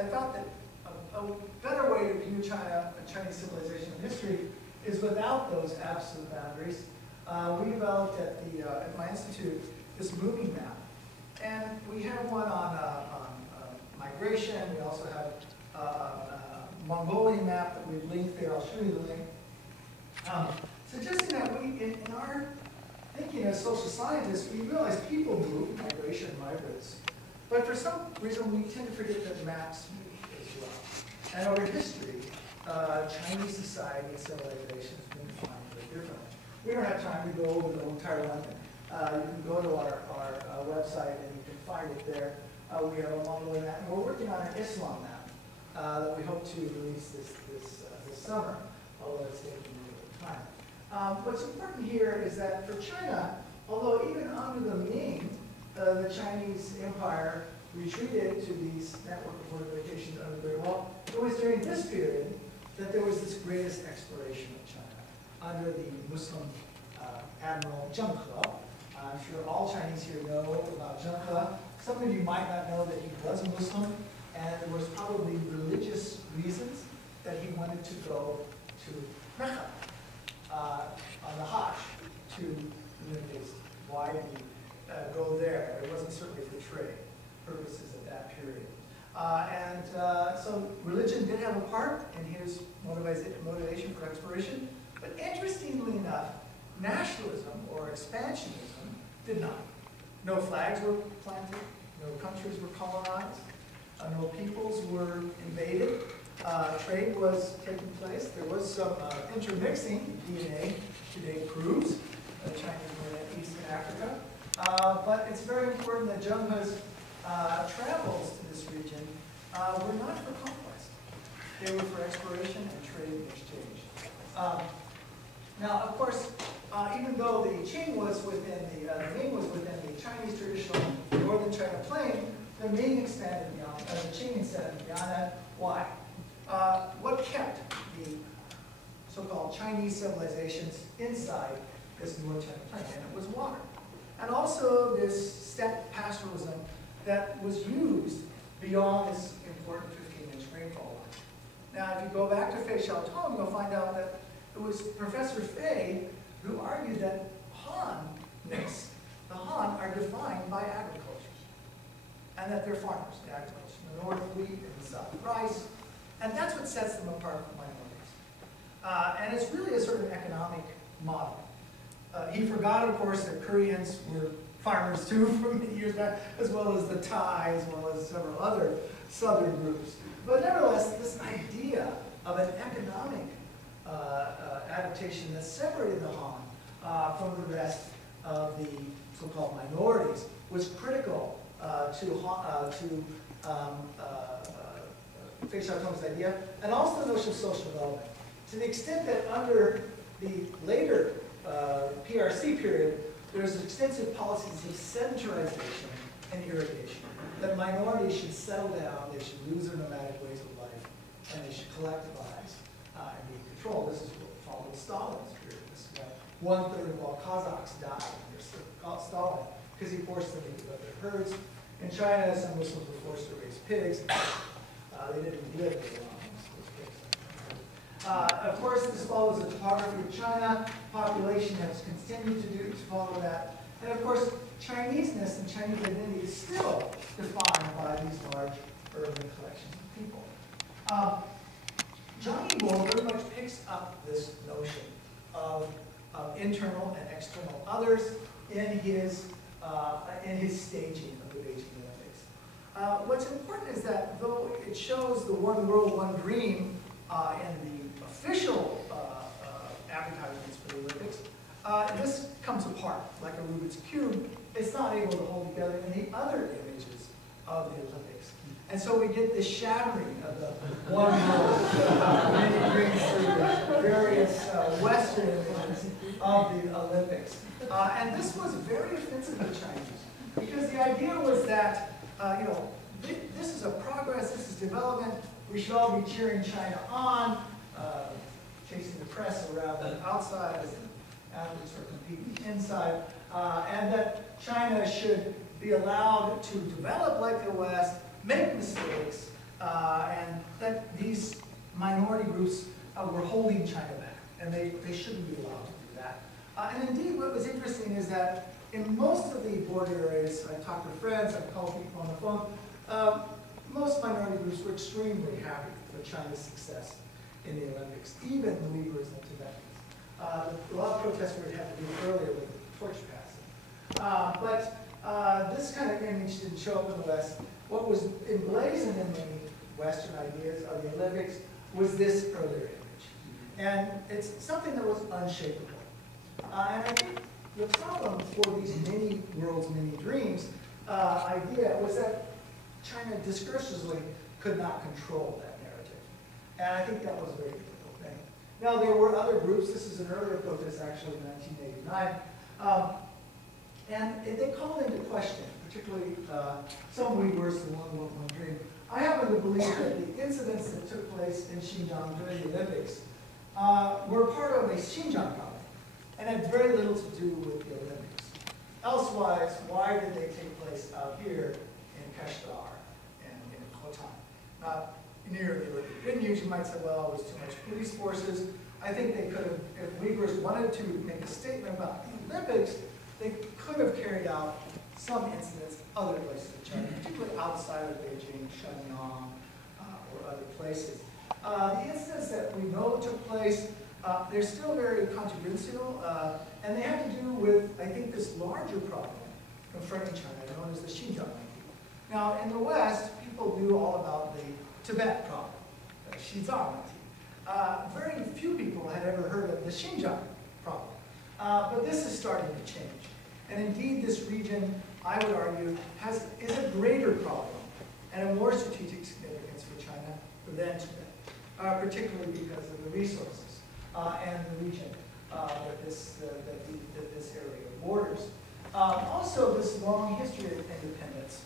I thought that a better way to view China, Chinese civilization and history, is without those absolute boundaries. We developed at my institute this moving map, and we have one on migration. We also have a Mongolian map that we've linked there. I'll show you the link. Suggesting that we, in our thinking as social scientists, we realize people move, migration migrates. But for some reason, we tend to forget that maps move as well. And over history, Chinese society and civilization has been defined very differently. We don't have time to go over the entire London. You can go to our website and you can find it there. We have a Mongolian map, and we're working on an Islam map that we hope to release this summer, although it's taking a little bit of time. What's important here is that for China, although even under the Ming, the Chinese Empire retreated to these network of fortifications under the Great Wall, it was during this period that there was this greatest exploration of China under the Muslim Admiral Zheng He. I'm sure all Chinese here know about Zheng He. Some of you might not know that he was a Muslim, and there was probably religious reasons that he wanted to go to Mecca on the Hajj to the Middle East. Why did he go there? It wasn't certainly for trade purposes at that period. So religion did have a part in his motivation for exploration, but interestingly enough, nationalism or expansionism did not. No flags were planted, no countries were colonized, no peoples were invaded. Trade was taking place. There was some intermixing. DNA today proves the Chinese were in Eastern Africa. But it's very important that Zheng He's travels to this region were not for conquest. They were for exploration and trade and exchange. Now, of course, even though the Qing was within the Ming was within the Chinese traditional northern China plain, the Ming expanded beyond, the Qing expanded beyond that. Why? What kept the so-called Chinese civilizations inside this North China plain? And it was water. And also this steppe pastoralism that was used beyond this important 15-inch rainfall line. Now, if you go back to Fei Xiaotong, you'll find out that it was Professor Fei who argued that Han myths, the Han, are defined by agriculture, and that they're farmers, the agriculture. In the north, wheat, and the south, rice, and that's what sets them apart from minorities. And it's really a sort of economic model. He forgot, of course, that Koreans were farmers too from many years back, as well as the Thai, as well as several other southern groups. But nevertheless, this idea of an economic adaptation that separated the Han from the rest of the so-called minorities was critical to Fei Xiaotong's idea, and also the notion of social development. To the extent that under the later PRC period, there's extensive policies of sedentarization and irrigation, that minorities should settle down, they should lose their nomadic ways of life, and they should collectivize and be in control. This is what followed Stalin's period. This is why 1/3 of all Kazakhs died under Stalin, because he forced them to give up their herds. In China, some Muslims were forced to raise pigs. They didn't live very long, those pigs. Of course, this follows the topography of China. Population has continued to follow that. And of course, Chineseness and Chinese identity is still defined by these large urban collections of people. Zhang Yimou very much picks up this notion of internal and external others in his staging of the Beijing Olympics. What's important is that though it shows the one world, one dream in the official advertisements for the Olympics, this comes apart like a Rubik's Cube. It's not able to hold together in the other images of the Olympics. And so we get this shattering of the one world, many dreams through the various Western images of the Olympics. And this was very offensive to Chinese, because the idea was that, this is a progress, this is development, we should all be cheering China on, chasing the press around the outside as the athletes are competing inside, and that China should be allowed to develop like the West, make mistakes, and that these minority groups were holding China back, and they shouldn't be allowed to do that. And indeed, what was interesting is that in most of the border areas, I talked to friends, I called people on the phone, most minority groups were extremely happy with China's success in the Olympics, even the Uyghurs and Tibetans. A lot of protests would have to do earlier with the torch passing. But this kind of image didn't show up in the West. What was emblazoned in the Western ideas of the Olympics was this earlier image. And it's something that was unshakable. And I think the problem for these many worlds, many dreams idea was that China discursively could not control that narrative. And I think that was a very difficult thing. Now, there were other groups. This is an earlier protest, actually, in 1989. And they called into question, particularly some Uyghurs, the one dream. I happen to believe that the incidents that took place in Xinjiang during the Olympics were part of a Xinjiang problem and had very little to do with the Olympics. Elsewise, why did they take place out here in Kashgar and in Khotan? Not near the Olympic venues. You might say, well, it was too much police forces. I think they could have, if Uyghurs wanted to make a statement about the Olympics, they could have carried out some incidents other places in China, particularly outside of Beijing, Shenyang, or other places. The incidents that we know took place, they're still very controversial, and they have to do with, I think, this larger problem confronting China, known as the Xinjiang monkey. Now, in the West, people knew all about the Tibet problem, the Xizang monkey. Very few people had ever heard of the Xinjiang problem, but this is starting to change. And indeed, this region, I would argue, is a greater problem and a more strategic significance for China than Tibet, particularly because of the resources and the region that this area borders. Also, this long history of independence.